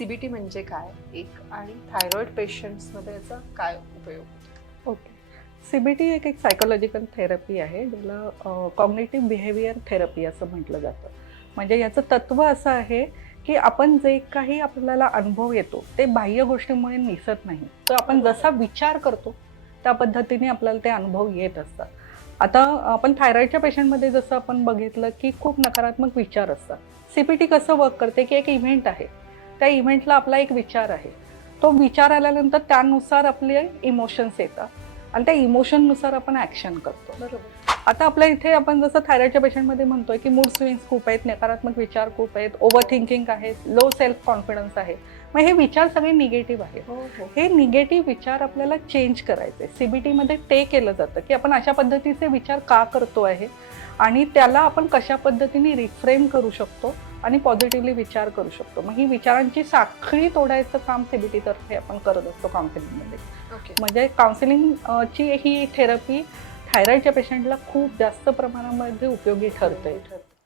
CBT म्हणजे काय? एक आणि थायरॉइड पेशंट्समध्ये याचा काय उपयोग? ओके सी बी टी एक एक सायकोलॉजिकल थेरपी आहे ज्याला कॉग्नेटिव्ह बिहेवियर थेरपी असं म्हटलं जातं. म्हणजे याचं तत्त्व असं आहे की आपण जे काही आपल्याला अनुभव येतो ते बाह्य गोष्टीमुळे निसत नाही. तर आपण जसा विचार करतो त्या पद्धतीने आपल्याला ते अनुभव येत असतात. आता आपण थायरॉईडच्या पेशंटमध्ये जसं आपण बघितलं की खूप नकारात्मक विचार असतात. सी पी टी कसं वर्क करते की एक इव्हेंट आहे. त्या इव्हेंटला आपला एक विचार आहे. तो विचार आल्यानंतर त्यानुसार आपले इमोशन्स येतात. आणि त्या इमोशननुसार आपण ॲक्शन करतो. बरोबर. आता आपल्या इथे आपण जसं थायरॉइडच्या पेशंटमध्ये म्हणतोय की मूड स्विंग्स खूप आहेत नकारात्मक विचार खूप आहेत ओव्हर थिंकिंग आहे लो सेल्फ कॉन्फिडन्स आहे. मग हे विचार सगळे निगेटिव्ह आहेत. हो हो. हे निगेटिव्ह विचार आपल्याला चेंज करायचे. सीबीटीमध्ये ते केलं जातं की आपण अशा पद्धतीचे विचार का करतो आहे आणि त्याला आपण कशा पद्धतीने रिफ्रेम करू शकतो? आणि पॉझिटिव्हली विचार करू शकतो. मग ही विचारांची साखळी तोडायचं काम सीबीटी तर्फे आपण करत असतो काउन्सिलिंगमध्ये म्हणजे काउन्सिलिंग अ, ची ही थेरपी थायरॉईडच्या पेशंटला खूप जास्त प्रमाणामध्ये उपयोगी ठरते. ठरते.